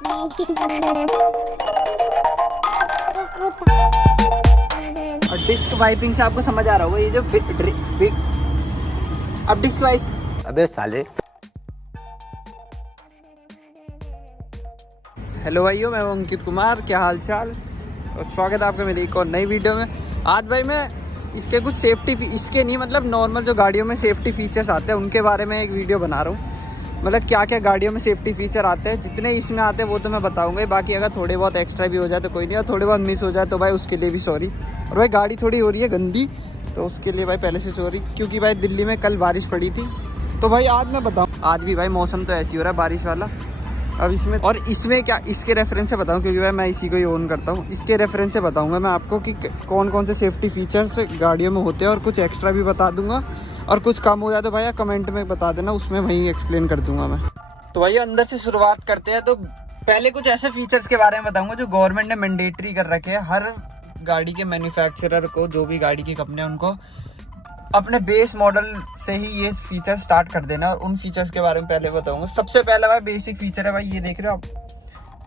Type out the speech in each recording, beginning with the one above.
और disc wiping से आपको समझ आ रहा होगा ये जो अब डिस्क वाइस। अबे साले। हेलो भाइयों, मैं हूं अंकित कुमार। क्या हाल चाल और स्वागत है आपका मेरी एक और नई वीडियो में। आज भाई मैं इसके कुछ सेफ्टी इसके नहीं मतलब नॉर्मल जो गाड़ियों में सेफ्टी फीचर्स आते हैं उनके बारे में एक वीडियो बना रहा हूँ। मतलब क्या क्या गाड़ियों में सेफ्टी फीचर आते हैं, जितने इसमें आते हैं वो तो मैं बताऊंगा ही। बाकी अगर थोड़े बहुत एक्स्ट्रा भी हो जाए तो कोई नहीं, और थोड़े बहुत मिस हो जाए तो भाई उसके लिए भी सॉरी। और भाई गाड़ी थोड़ी हो रही है गंदी तो उसके लिए भाई पहले से सॉरी, क्योंकि भाई दिल्ली में कल बारिश पड़ी थी। तो भाई आज मैं बताऊँ, आज भी भाई मौसम तो ऐसी हो रहा है बारिश वाला। अब इसमें क्या इसके रेफरेंस से बताऊं, क्योंकि भाई मैं इसी को ही ओन करता हूं। इसके रेफरेंस से बताऊंगा मैं आपको कि कौन कौन से सेफ्टी फीचर्स गाड़ियों में होते हैं, और कुछ एक्स्ट्रा भी बता दूंगा। और कुछ कम हो जाए तो भाई कमेंट में बता देना, उसमें वहीं एक्सप्लेन कर दूंगा मैं। तो भाई अंदर से शुरुआत करते हैं। तो पहले कुछ ऐसे फीचर्स के बारे में बताऊंगा जो गवर्नमेंट ने मैंडेटरी कर रखे हैं हर गाड़ी के मैन्युफैक्चरर को। जो भी गाड़ी की कंपनी है उनको अपने बेस मॉडल से ही ये फीचर स्टार्ट कर देना। और उन फीचर्स के बारे में पहले बताऊंगा। सबसे पहला भाई बेसिक फीचर है भाई, ये देख रहे हो आप,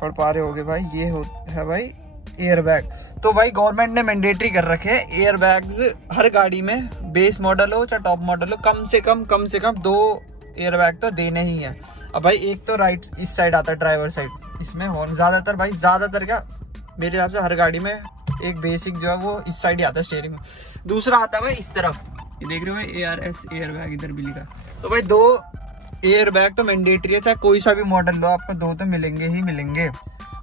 पढ़ पा रहे होगे भाई, ये है भाई एयर बैग। तो भाई गवर्नमेंट ने मैंडेटरी कर रखे हैं एयर बैग्स हर गाड़ी में, बेस मॉडल हो चाहे टॉप मॉडल हो, कम से कम 2 एयर बैग तो देने ही है। अब भाई एक तो राइट इस साइड आता है ड्राइवर साइड, इसमें हॉर्न ज़्यादातर क्या मेरे हिसाब से हर गाड़ी में एक बेसिक जो है वो इस साइड ही आता है स्टीयरिंग में। दूसरा आता है भाई इस तरफ, ये देख रहे हो भाई ARS एयर बैग इधर भी लिखा। तो भाई 2 एयर बैग तो मैंडेटरी है, चाहे कोई सा भी मॉडल लो आपको 2 तो मिलेंगे ही मिलेंगे।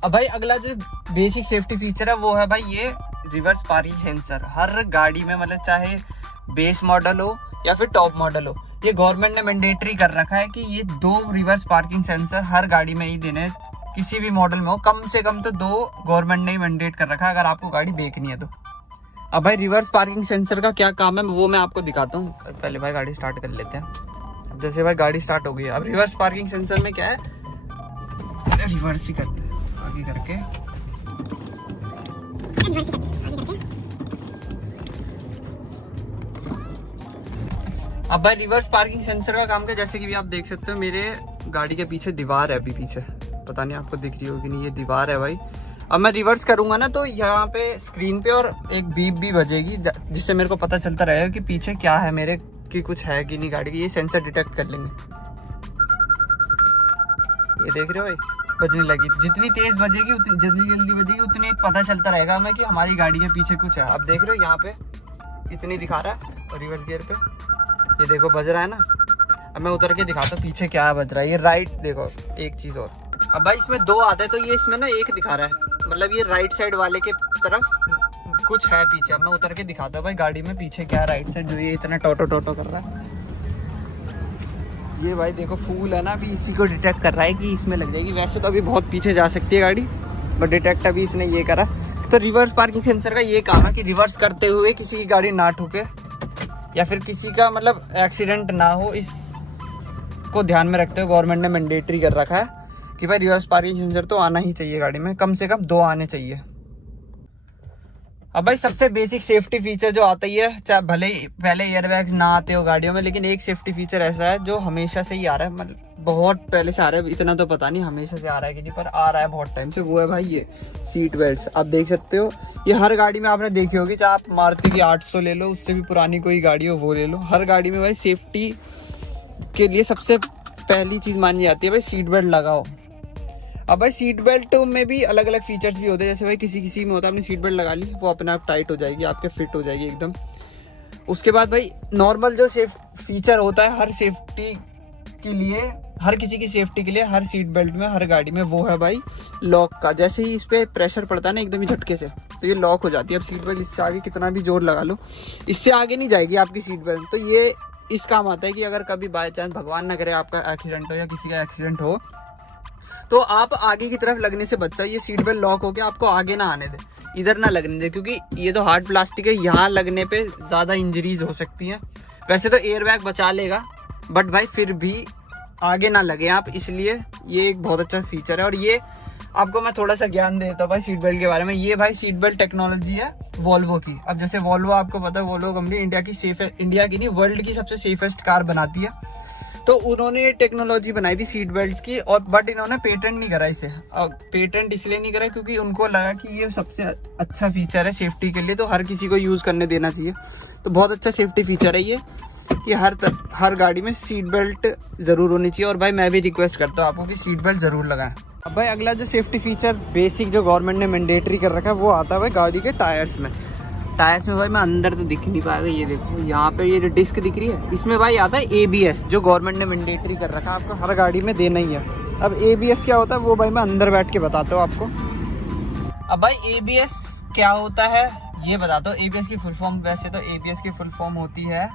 अब भाई अगला जो बेसिक सेफ्टी फीचर है वो है भाई ये रिवर्स पार्किंग सेंसर। हर गाड़ी में मतलब चाहे बेस मॉडल हो या फिर टॉप मॉडल हो, ये गवर्नमेंट ने मैंडेटरी कर रखा है कि ये 2 रिवर्स पार्किंग सेंसर हर गाड़ी में ही देने, किसी भी मॉडल में हो कम से कम तो 2 गवर्नमेंट ने ही मैंडेट कर रखा है अगर आपको गाड़ी बेचनी है तो। अब भाई रिवर्स पार्किंग सेंसर का क्या काम है वो मैं आपको दिखाता हूँ। पहले भाई गाड़ी स्टार्ट कर लेते हैं। अब जैसे भाई गाड़ी स्टार्ट हो गई है, अब रिवर्स पार्किंग सेंसर में क्या है, रिवर्स ही करते हैं आगे करके। अब भाई रिवर्स पार्किंग सेंसर का काम क्या, जैसे कि भी आप देख सकते हो मेरे गाड़ी के पीछे दीवार है, अभी पीछे पता नहीं आपको दिख रही होगी नहीं, ये दीवार है भाई। अब मैं रिवर्स करूंगा ना तो यहाँ पे स्क्रीन पे और एक बीप भी बजेगी, जिससे मेरे को पता चलता रहेगा कि पीछे क्या है मेरे, कि कुछ है कि नहीं गाड़ी की। ये सेंसर डिटेक्ट कर लेंगे। ये देख रहे हो भाई बजने लगी, जितनी तेज बजेगी उतनी जल्दी बजेगी, उतनी पता चलता रहेगा हमें कि हमारी गाड़ी के पीछे कुछ है। अब देख रहे हो यहाँ पे इतनी दिखा रहा है, और रिवर्स गियर पे ये देखो बज रहा है ना। अब मैं उतर के दिखाता हूँ पीछे क्या बज रहा है। ये राइट देखो, एक चीज़ और, अब भाई इसमें 2 आता है तो ये इसमें ना 1 दिखा रहा है, मतलब ये राइट साइड वाले के तरफ कुछ है पीछे। अब मैं उतर के दिखाता हूँ भाई गाड़ी में पीछे क्या है राइट साइड, जो ये इतना टोटो कर रहा है। ये भाई देखो फूल है ना, अभी इसी को डिटेक्ट कर रहा है कि इसमें लग जाएगी। वैसे तो अभी बहुत पीछे जा सकती है गाड़ी, बट डिटेक्ट अभी इसने ये करा। तो रिवर्स पार्किंग सेंसर का ये काम है कि रिवर्स करते हुए किसी की गाड़ी ना ठुके या फिर किसी का मतलब एक्सीडेंट ना हो, इसको ध्यान में रखते हुए गवर्नमेंट ने मैंडेटरी कर रखा है कि भाई रिवर्स पार्किंग सेंसर तो आना ही चाहिए गाड़ी में, कम से कम 2 आने चाहिए। अब भाई सबसे बेसिक सेफ्टी फीचर जो आता ही है, चाहे भले ही पहले एयरबैग्स ना आते हो गाड़ियों में, लेकिन एक सेफ्टी फीचर ऐसा है जो हमेशा से ही आ रहा है, मतलब बहुत पहले से आ रहा है, इतना तो पता नहीं हमेशा से आ रहा है कि नहीं, पर आ रहा है बहुत टाइम से। वो है भाई ये सीट बेल्ट। आप देख सकते हो ये हर गाड़ी में आपने देखी होगी, चाहे आप मारुति की 800 ले लो, उससे भी पुरानी कोई गाड़ी हो वो ले लो, हर गाड़ी में भाई सेफ्टी के लिए सबसे पहली चीज़ मानी जाती है भाई सीट बेल्ट लगाओ। अब भाई सीट बेल्ट में भी अलग अलग फीचर्स भी होते हैं, जैसे भाई किसी में होता है आपने सीट बेल्ट लगा ली वो अपने आप टाइट हो जाएगी, आपके फिट हो जाएगी एकदम। उसके बाद भाई नॉर्मल जो फीचर होता है हर सेफ्टी के लिए, हर किसी की सेफ्टी के लिए हर सीट बेल्ट में हर गाड़ी में, वो है भाई लॉक का। जैसे ही इस पर प्रेशर पड़ता है ना एकदम ही झटके से, तो ये लॉक हो जाती है। अब सीट बेल्ट इससे आगे कितना भी जोर लगा लो, इससे आगे नहीं जाएगी आपकी सीट बेल्ट। तो ये इस काम आता है कि अगर कभी बाय चांस भगवान ना करे आपका एक्सीडेंट हो या किसी का एक्सीडेंट हो, तो आप आगे की तरफ लगने से बच जाओ। ये सीट बेल्ट लॉक होके आपको आगे ना आने दे, इधर ना लगने दे, क्योंकि ये तो हार्ड प्लास्टिक है, यहाँ लगने पे ज़्यादा इंजरीज हो सकती हैं। वैसे तो एयर बैग बचा लेगा, बट भाई फिर भी आगे ना लगे आप, इसलिए ये एक बहुत अच्छा फीचर है। और ये आपको मैं थोड़ा सा ज्ञान देता हूँ भाई सीट बेल्ट के बारे में। ये भाई सीट बेल्ट टेक्नोलॉजी है वॉल्वो की। अब जैसे वॉल्वो आपको पता है, वॉल्वो कंपनी इंडिया की नहीं वर्ल्ड की सबसे सेफेस्ट कार बनाती है। तो उन्होंने ये टेक्नोलॉजी बनाई थी सीट बेल्ट की, और बट इन्होंने पेटेंट नहीं करा इसे। पेटेंट इसलिए नहीं करा क्योंकि उनको लगा कि ये सबसे अच्छा फीचर है सेफ्टी के लिए, तो हर किसी को यूज़ करने देना चाहिए। तो बहुत अच्छा सेफ्टी फीचर है ये कि हर गाड़ी में सीट बेल्ट ज़रूर होनी चाहिए। और भाई मैं भी रिक्वेस्ट करता हूँ आपको कि सीट बेल्ट ज़रूर लगाएं। अब भाई अगला जो सेफ्टी फीचर बेसिक जो गवर्नमेंट ने मैंडेटरी कर रखा है वो आता है भाई गाड़ी के टायर्स में। टायर्स में भाई मैं अंदर तो दिख नहीं पाएगा, ये देखो यहाँ पे ये डिस्क दिख रही है, इसमें भाई आता है ABS जो गवर्नमेंट ने मैंडेटरी कर रखा है, आपको हर गाड़ी में देना ही है। अब ABS क्या होता है वो भाई मैं अंदर बैठ के बताता हूँ आपको। अब भाई ABS क्या होता है ये बता दो। ABS की फुल फॉर्म, वैसे तो ABS की फुल फॉर्म होती है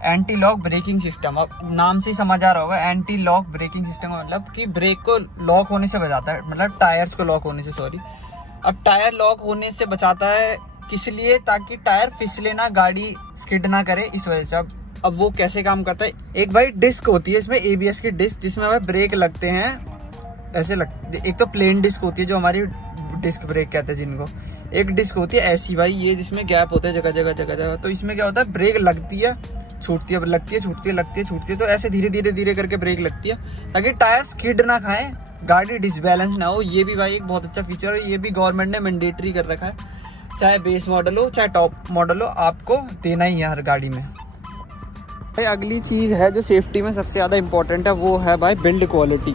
एंटी लॉक ब्रेकिंग सिस्टम। अब नाम से ही समझ आ रहा होगा, एंटी लॉक ब्रेकिंग सिस्टम का मतलब कि ब्रेक को लॉक होने से बचाता है, मतलब टायर्स को लॉक होने से, सॉरी। अब टायर लॉक होने से बचाता है किस लिए? ताकि टायर फिसले ना, गाड़ी स्किड ना करे, इस वजह से। अब वो कैसे काम करता है, एक भाई डिस्क होती है इसमें ABS की डिस्क, जिसमें भाई ब्रेक लगते हैं ऐसे एक तो प्लेन डिस्क होती है जो हमारी डिस्क ब्रेक कहते हैं जिनको, एक डिस्क होती है ऐसी भाई ये जिसमें गैप होता है जगह जगह। तो इसमें क्या होता है, ब्रेक लगती है छूटती है, लगती है छूटती है, लगती है छूटती है, तो ऐसे धीरे धीरे करके ब्रेक लगती है ताकि टायर स्किड ना खाए, गाड़ी डिसबैलेंस ना हो। ये भी भाई एक बहुत अच्छा फीचर है, ये भी गवर्नमेंट ने मैंडेटरी कर रखा है। चाहे बेस मॉडल हो चाहे टॉप मॉडल हो, आपको देना ही है हर गाड़ी में। भाई अगली चीज़ है जो सेफ्टी में सबसे ज़्यादा इंपॉर्टेंट है, वो है भाई बिल्ड क्वालिटी।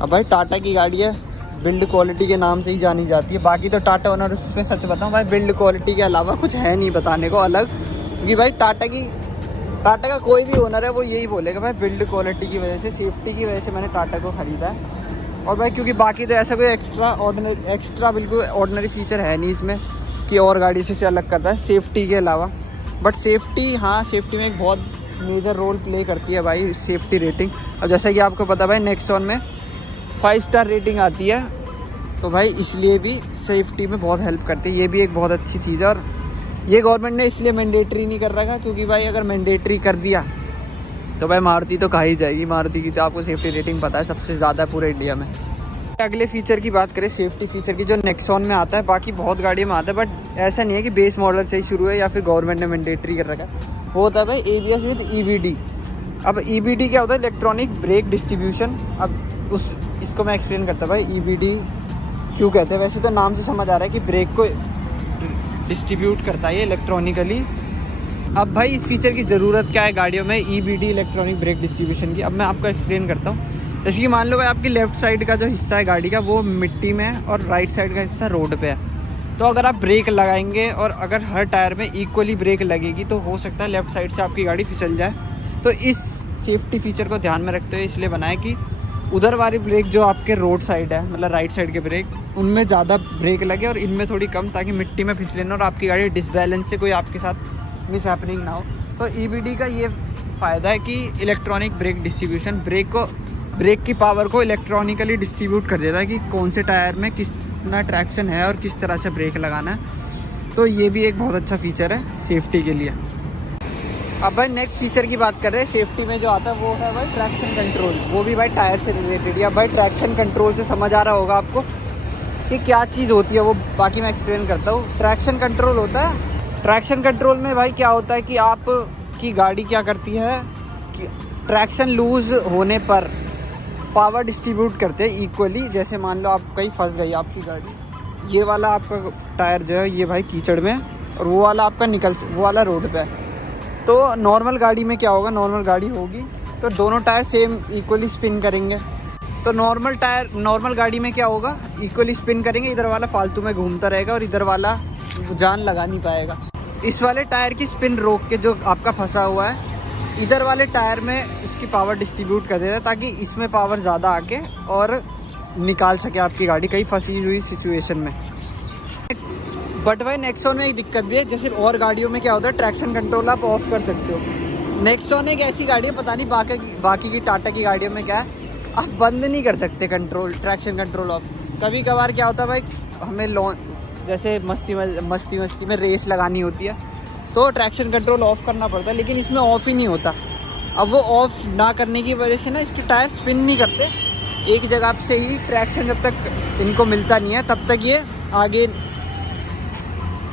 अब भाई टाटा की गाड़ी है, बिल्ड क्वालिटी के नाम से ही जानी जाती है। बाकी तो टाटा ओनर उस पर सच बताऊँ भाई, बिल्ड क्वालिटी के अलावा कुछ है नहीं बताने को अलग, क्योंकि भाई टाटा का कोई भी ओनर है वो यही बोलेगा भाई बिल्ड क्वालिटी की वजह से, सेफ्टी की वजह से मैंने टाटा को ख़रीदा है। और भाई क्योंकि बाकी तो ऐसा कोई एक्स्ट्रा बिल्कुल ऑर्डिनरी फीचर है नहीं इसमें कि और गाड़ी से अलग करता है सेफ्टी के अलावा। बट सेफ्टी, हाँ सेफ्टी में एक बहुत मेजर रोल प्ले करती है भाई सेफ्टी रेटिंग। अब जैसा कि आपको पता भाई नेक्सॉन में 5 स्टार रेटिंग आती है, तो भाई इसलिए भी सेफ्टी में बहुत हेल्प करती है। ये भी एक बहुत अच्छी चीज़ है, और ये गवर्नमेंट ने इसलिए मैंडेटरी नहीं कर रखा क्योंकि भाई अगर मैंडेटरी कर दिया तो भाई मारुति तो खा ही जाएगी। मारुति की तो आपको सेफ्टी रेटिंग पता है सबसे ज़्यादा पूरे इंडिया में। अगले फीचर की बात करें सेफ्टी फीचर की, जो नेक्सॉन में आता है, बाकी बहुत गाड़ियों में आता है, बट ऐसा नहीं है कि बेस मॉडल से ही शुरू है या फिर गवर्नमेंट ने मैंडेटरी कर रखा है। वो होता है भाई ABS विद EBD। अब EBD क्या होता है, इलेक्ट्रॉनिक ब्रेक डिस्ट्रीब्यूशन। अब इसको मैं एक्सप्लेन करता हूँ भाई EBD क्यों कहते हैं। वैसे तो नाम से समझ आ रहा है कि ब्रेक को डिस्ट्रीब्यूट करता है ये इलेक्ट्रॉनिकली। अब भाई इस फीचर की ज़रूरत क्या है गाड़ियों में, EBD इलेक्ट्रॉनिक ब्रेक डिस्ट्रीब्यूशन की। अब मैं आपको एक्सप्लेन करता हूँ। जैसे कि मान लो भाई आपकी लेफ़्ट साइड का जो हिस्सा है गाड़ी का वो मिट्टी में है और राइट साइड का हिस्सा रोड पे है, तो अगर आप ब्रेक लगाएंगे और अगर हर टायर में इक्वली ब्रेक लगेगी तो हो सकता है लेफ़्ट साइड से आपकी गाड़ी फिसल जाए। तो इस सेफ्टी फीचर को ध्यान में रखते हुए इसलिए बनाया कि उधर वाली ब्रेक जो आपके रोड साइड है, मतलब राइट साइड के ब्रेक, उनमें ज़्यादा ब्रेक लगे और इनमें थोड़ी कम, ताकि मिट्टी में फिसले ना और आपकी गाड़ी डिसबैलेंस से कोई आपके साथ मिस हैपनिंग ना हो। तो EBD का ये फ़ायदा है कि इलेक्ट्रॉनिक ब्रेक डिस्ट्रीब्यूशन, ब्रेक की पावर को इलेक्ट्रॉनिकली डिस्ट्रीब्यूट कर देता है कि कौन से टायर में कितना ट्रैक्शन है और किस तरह से ब्रेक लगाना है। तो ये भी एक बहुत अच्छा फीचर है सेफ्टी के लिए। अब भाई नेक्स्ट फीचर की बात कर रहे हैं सेफ्टी में जो आता है, वो है भाई ट्रैक्शन कंट्रोल। वो भी भाई टायर से रिलेटेड। या भाई ट्रैक्शन कंट्रोल से समझ आ रहा होगा आपको कि क्या चीज़ होती है, वो बाकी मैं एक्सप्लेन करता हूँ। ट्रैक्शन कंट्रोल होता है, ट्रैक्शन कंट्रोल में भाई क्या होता है कि आप की गाड़ी क्या करती है कि ट्रैक्शन लूज़ होने पर पावर डिस्ट्रीब्यूट करते हैं इक्वली। जैसे मान लो आप कहीं फंस गई आपकी गाड़ी, ये वाला आपका टायर जो है ये भाई कीचड़ में और वो वाला आपका वो वाला रोड पे है। तो नॉर्मल गाड़ी में क्या होगा, नॉर्मल गाड़ी होगी तो दोनों टायर सेम इक्वली स्पिन करेंगे। तो नॉर्मल गाड़ी में क्या होगा, इक्वली स्पिन करेंगे, इधर वाला फालतू में घूमता रहेगा और इधर वाला जान लगा नहीं पाएगा। इस वाले टायर की स्पिन रोक के जो आपका फंसा हुआ है इधर वाले टायर में उसकी पावर डिस्ट्रीब्यूट कर देता है, ताकि इसमें पावर ज़्यादा आके और निकाल सके आपकी गाड़ी कहीं फंसी हुई सिचुएशन में। बट भाई नेक्सॉन में एक दिक्कत भी है, जैसे और गाड़ियों में क्या होता है ट्रैक्शन कंट्रोल आप ऑफ कर सकते हो। नेक्सॉन एक ऐसी गाड़ी है, पता नहीं बाकी की टाटा की गाड़ियों में क्या है, आप बंद नहीं कर सकते ट्रैक्शन कंट्रोल ऑफ। कभी कभार क्या होता है भाई, हमें जैसे मस्ती में रेस लगानी होती है तो ट्रैक्शन कंट्रोल ऑफ करना पड़ता है, लेकिन इसमें ऑफ ही नहीं होता। अब वो ऑफ ना करने की वजह से ना इसके टायर स्पिन नहीं करते एक जगह से ही। ट्रैक्शन जब तक इनको मिलता नहीं है तब तक ये आगे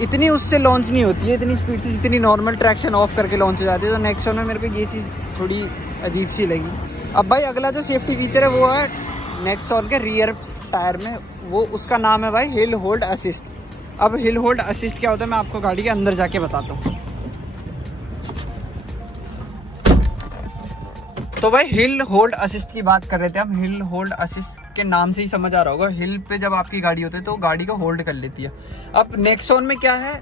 इतनी उससे लॉन्च नहीं होती है, इतनी स्पीड से जितनी नॉर्मल ट्रैक्शन ऑफ करके लॉन्च हो जाती है। तो नेक्सॉन में मेरे को ये चीज़ थोड़ी अजीब सी लगी। अब भाई अगला जो सेफ्टी फीचर है वो है नेक्सॉन के रियर टायर में, वो उसका नाम है भाई हिल होल्ड असिस्ट। अब हिल होल्ड असिस्ट क्या होता है मैं आपको गाड़ी के अंदर जाके बताता हूँ। तो भाई हिल होल्ड असिस्ट की बात कर रहे थे हम। हिल होल्ड असिस्ट के नाम से ही समझ आ रहा होगा, हिल पे जब आपकी गाड़ी होती है तो गाड़ी को होल्ड कर लेती है। अब नेक्सॉन में क्या है,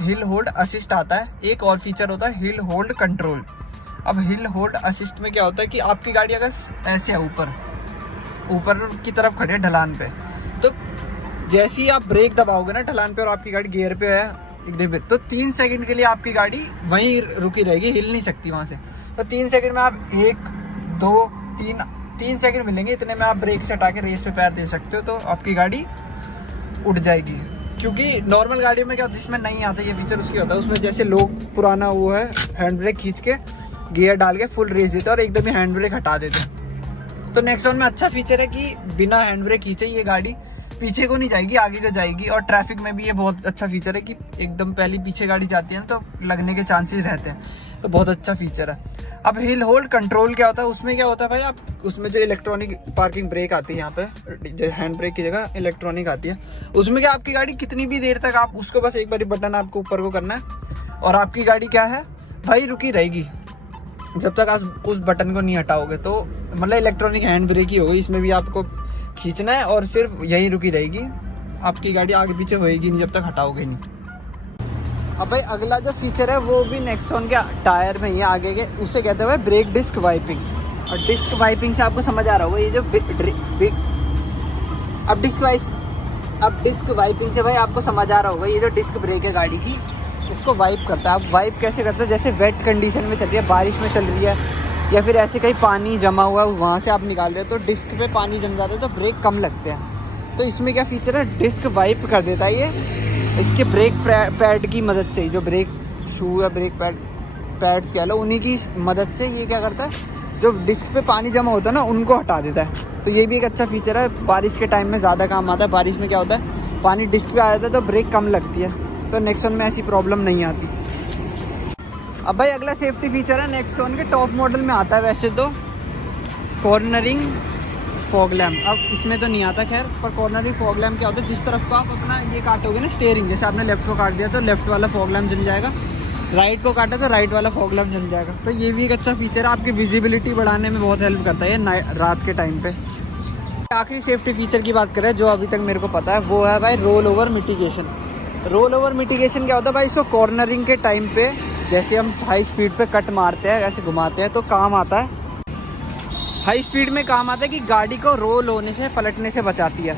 हिल होल्ड असिस्ट आता है। एक और फीचर होता है हिल होल्ड कंट्रोल। अब हिल होल्ड असिस्ट में क्या होता है कि आपकी गाड़ी अगर ऐसे है ऊपर की तरफ खड़े ढलान पे, तो जैसे ही आप ब्रेक दबाओगे ना ढलान पे और आपकी गाड़ी गियर पे है एकदम, तो 3 सेकंड के लिए आपकी गाड़ी वहीं रुकी रहेगी, हिल नहीं सकती वहाँ से। तो 3 सेकंड में आप 1 2 3 सेकंड मिलेंगे, इतने में आप ब्रेक से हटा के रेस पे पैर दे सकते हो, तो आपकी गाड़ी उड़ जाएगी। क्योंकि नॉर्मल गाड़ियों में क्या होता है, जिसमें नहीं आता ये फीचर उसकी होता है, उसमें जैसे लोग पुराना वो है हैंड ब्रेक खींच के गियर डाल के फुल रेस देते हैं और एकदम ही हैंड ब्रेक हटा देते हैं। तो नेक्सॉन में अच्छा फीचर है कि बिना हैंड ब्रेक खींचे ये गाड़ी पीछे को नहीं जाएगी, आगे को जाएगी। और ट्रैफिक में भी ये बहुत अच्छा फीचर है कि एकदम पहले पीछे गाड़ी जाती है ना तो लगने के चांसेस रहते हैं, तो बहुत अच्छा फीचर है। अब हिल होल्ड कंट्रोल क्या होता है, उसमें क्या होता है भाई, आप उसमें जो इलेक्ट्रॉनिक पार्किंग ब्रेक आती है यहाँ पे, हैंड ब्रेक की जगह इलेक्ट्रॉनिक आती है, उसमें क्या आपकी गाड़ी कितनी भी देर तक आप उसको बस एक बार बटन आपको ऊपर को करना है और आपकी गाड़ी क्या है भाई रुकी रहेगी जब तक आप उस बटन को नहीं हटाओगे। तो मतलब इलेक्ट्रॉनिक हैंड ब्रेक ही होगी, इसमें भी आपको खींचना है और सिर्फ यहीं रुकी रहेगी, आपकी गाड़ी आगे पीछे होएगी नहीं जब तक हटाओगे नहीं। अब भाई अगला जो फीचर है वो भी नेक्सॉन के टायर में ही आगे के, उसे कहते हैं ब्रेक डिस्क वाइपिंग। और डिस्क वाइपिंग से आपको समझ आ रहा होगा ये जो अब डिस्क वाइपिंग से भाई आपको समझ आ रहा होगा ये जो डिस्क ब्रेक है गाड़ी की उसको वाइप करता है। अब वाइप कैसे करता है, जैसे वेट कंडीशन में चल रही है, बारिश में चल रही है या फिर ऐसे कहीं पानी जमा हुआ है वहाँ से आप निकाल रहे हो तो डिस्क पे पानी जम जाता है तो ब्रेक कम लगते हैं। तो इसमें क्या फीचर है, डिस्क वाइप कर देता है ये इसके ब्रेक पैड की मदद से ही, जो ब्रेक शू या ब्रेक पैड्स कह लो उन्हीं की मदद से ये क्या करता है, जो डिस्क पे पानी जमा होता है ना उनको हटा देता है। तो ये भी एक अच्छा फीचर है, बारिश के टाइम में ज़्यादा काम आता है। बारिश में क्या होता है पानी डिस्क पे आ जाता है तो ब्रेक कम लगती है, तो नेक्सॉन में ऐसी प्रॉब्लम नहीं आती। अब भाई अगला सेफ्टी फीचर है नेक्सॉन के टॉप मॉडल में आता है वैसे तो कॉर्नरिंग फॉग लैम्प। अब इसमें तो नहीं आता खैर, पर कॉर्नरिंग फॉग लैम्प क्या होता है, जिस तरफ को आप अपना ये काटोगे ना स्टीयरिंग, जैसे आपने लेफ्ट को काट दिया तो लेफ्ट वाला फॉग लैम्प जल जाएगा, राइट को काटा तो राइट वाला फॉग लैम्प जल जाएगा। तो ये भी एक अच्छा फीचर है, आपकी विजिबिलिटी बढ़ाने में बहुत हेल्प करता है ये रात के टाइम पे। आखिरी सेफ्टी फीचर की बात करें जो अभी तक मेरे को पता है वो है भाई roll over mitigation. Roll over mitigation क्या होता है भाई, इसको कॉर्नरिंग के टाइम पे जैसे हम हाई स्पीड पे कट मारते हैं ऐसे घुमाते हैं तो काम आता है, हाई स्पीड में काम आता है कि गाड़ी को रोल होने से पलटने से बचाती है।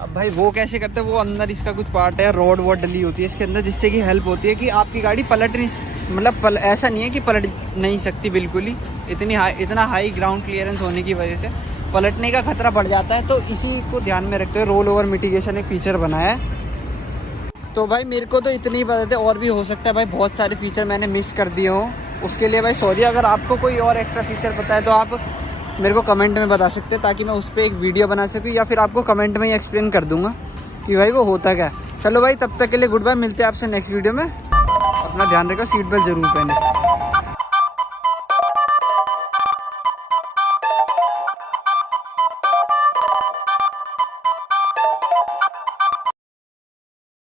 अब भाई वो कैसे करते हैं, वो अंदर इसका कुछ पार्ट है, रोड वोड डली होती है इसके अंदर जिससे कि हेल्प होती है कि आपकी गाड़ी पलट नहीं, मतलब ऐसा नहीं है कि पलट नहीं सकती बिल्कुल ही, इतना हाई ग्राउंड क्लियरेंस होने की वजह से पलटने का खतरा बढ़ जाता है। तो इसी को ध्यान में रखते हुए रोल ओवर मिटिगेशन एक फ़ीचर बनाया है। तो भाई मेरे को तो इतने ही पता थे, और भी हो सकता है भाई बहुत सारे फीचर मैंने मिस कर दिए हों, उसके लिए भाई सॉरी। अगर आपको कोई और एक्स्ट्रा फीचर पता है तो आप मेरे को कमेंट में बता सकते हैं ताकि मैं उस पर एक वीडियो बना सकूँ, या फिर आपको कमेंट में ही एक्सप्लेन कर दूंगा कि भाई वो होता क्या है। चलो भाई तब तक के लिए गुड बाय, मिलते हैं आपसे नेक्स्ट वीडियो में। अपना ध्यान रखो, सीट बेल्ट जरूर पहने।